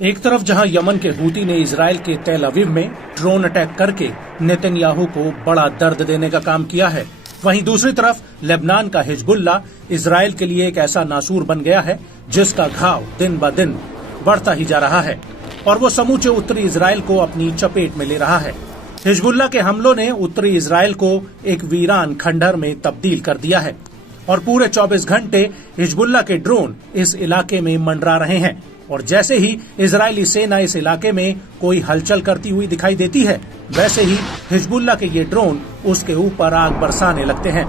एक तरफ जहां यमन के हूती ने इजराइल के तेल अवीव में ड्रोन अटैक करके नेतन्याहू को बड़ा दर्द देने का काम किया है, वहीं दूसरी तरफ लेबनान का हिजबुल्ला इजराइल के लिए एक ऐसा नासूर बन गया है जिसका घाव दिन ब दिन बढ़ता ही जा रहा है और वो समूचे उत्तरी इजराइल को अपनी चपेट में ले रहा है। हिजबुल्ला के हमलों ने उत्तरी इजराइल को एक वीरान खंडहर में तब्दील कर दिया है और पूरे 24 घंटे हिजबुल्ला के ड्रोन इस इलाके में मंडरा रहे हैं और जैसे ही इजरायली सेना इस इलाके में कोई हलचल करती हुई दिखाई देती है, वैसे ही हिजबुल्ला के ये ड्रोन उसके ऊपर आग बरसाने लगते हैं।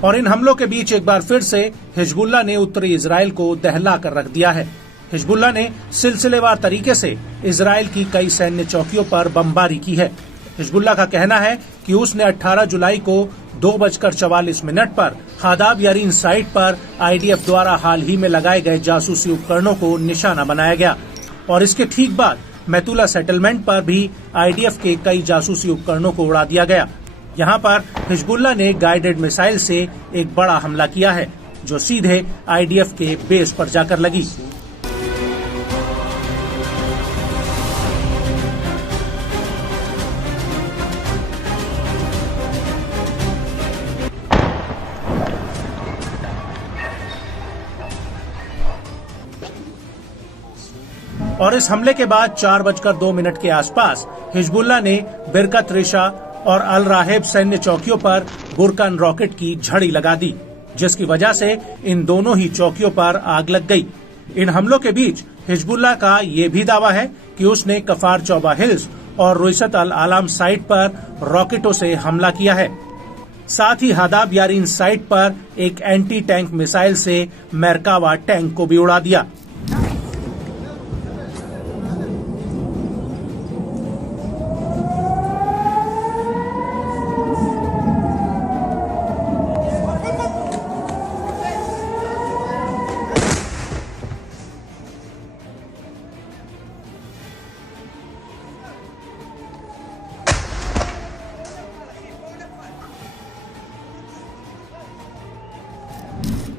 और इन हमलों के बीच एक बार फिर से हिजबुल्ला ने उत्तरी इजराइल को दहला कर रख दिया है। हिजबुल्ला ने सिलसिलेवार तरीके से इजराइल की कई सैन्य चौकियों पर बमबारी की है। हिजबुल्ला का कहना है कि उसने 18 जुलाई को 2:44 पर हादाब यारीन साइट पर आईडीएफ द्वारा हाल ही में लगाए गए जासूसी उपकरणों को निशाना बनाया गया और इसके ठीक बाद मैतुला सेटलमेंट पर भी आईडीएफ के कई जासूसी उपकरणों को उड़ा दिया गया। यहाँ पर हिजबुल्ला ने गाइडेड मिसाइल से एक बड़ा हमला किया है जो सीधे आईडीएफ के बेस पर जाकर लगी। और इस हमले के बाद 4:02 के आसपास हिजबुल्ला ने बिरकत रिशा और अल राहेब सैन्य चौकियों पर बुरकान रॉकेट की झड़ी लगा दी, जिसकी वजह से इन दोनों ही चौकियों पर आग लग गई। इन हमलों के बीच हिजबुल्ला का ये भी दावा है कि उसने कफार चौबा हिल्स और रुइसत अल आलाम साइट पर रॉकेटों से हमला किया है। साथ ही हादाब यारीन साइट पर एक एंटी टैंक मिसाइल से मेरकावा टैंक को भी उड़ा दिया।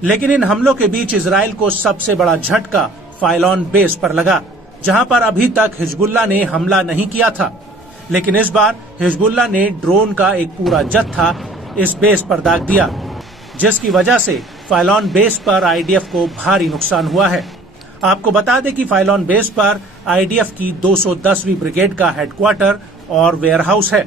लेकिन इन हमलों के बीच इजराइल को सबसे बड़ा झटका फाइलॉन बेस पर लगा, जहां पर अभी तक हिजबुल्ला ने हमला नहीं किया था। लेकिन इस बार हिजबुल्ला ने ड्रोन का एक पूरा जत्था इस बेस पर दाग दिया, जिसकी वजह से फाइलॉन बेस पर आईडीएफ को भारी नुकसान हुआ है। आपको बता दें कि फाइलॉन बेस पर आईडीएफ की 210वीं ब्रिगेड का हेडक्वार्टर और वेयरहाउस है।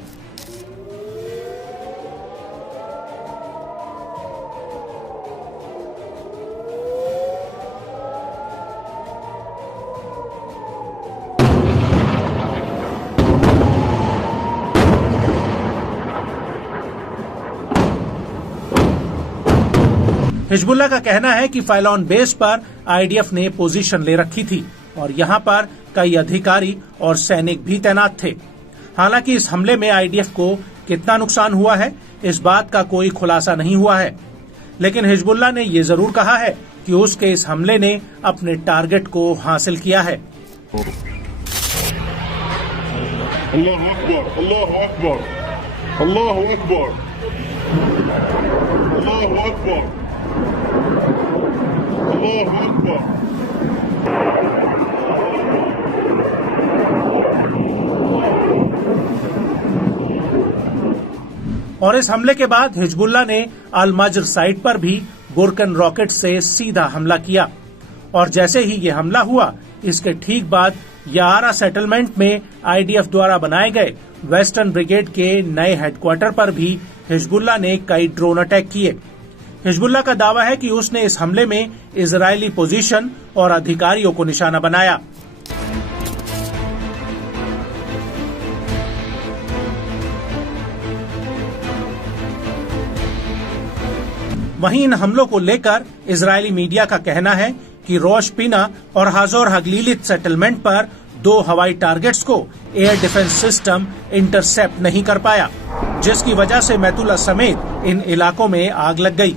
हिजबुल्ला का कहना है कि फाइलॉन बेस पर आईडीएफ ने पोजीशन ले रखी थी और यहां पर कई अधिकारी और सैनिक भी तैनात थे। हालांकि इस हमले में आईडीएफ को कितना नुकसान हुआ है, इस बात का कोई खुलासा नहीं हुआ है। लेकिन हिजबुल्ला ने ये जरूर कहा है कि उसके इस हमले ने अपने टारगेट को हासिल किया है। अल्लाहु अकबर, अल्लाहु अकबर, अल्लाहु अकबर, अल्लाहु अकबर, अल्लाहु अकबर। और इस हमले के बाद हिजबुल्ला ने अल मज्र साइट पर भी बुरकन रॉकेट से सीधा हमला किया और जैसे ही ये हमला हुआ, इसके ठीक बाद यारा सेटलमेंट में आईडीएफ द्वारा बनाए गए वेस्टर्न ब्रिगेड के नए हेडक्वार्टर पर भी हिजबुल्ला ने कई ड्रोन अटैक किए। हिजबुल्ला का दावा है कि उसने इस हमले में इजरायली पोजीशन और अधिकारियों को निशाना बनाया। वहीं इन हमलों को लेकर इजरायली मीडिया का कहना है कि रोश पिना और हाजोर हगलीलित सेटलमेंट पर 2 हवाई टारगेट्स को एयर डिफेंस सिस्टम इंटरसेप्ट नहीं कर पाया, जिसकी वजह से मैतुला समेत इन इलाकों में आग लग गई।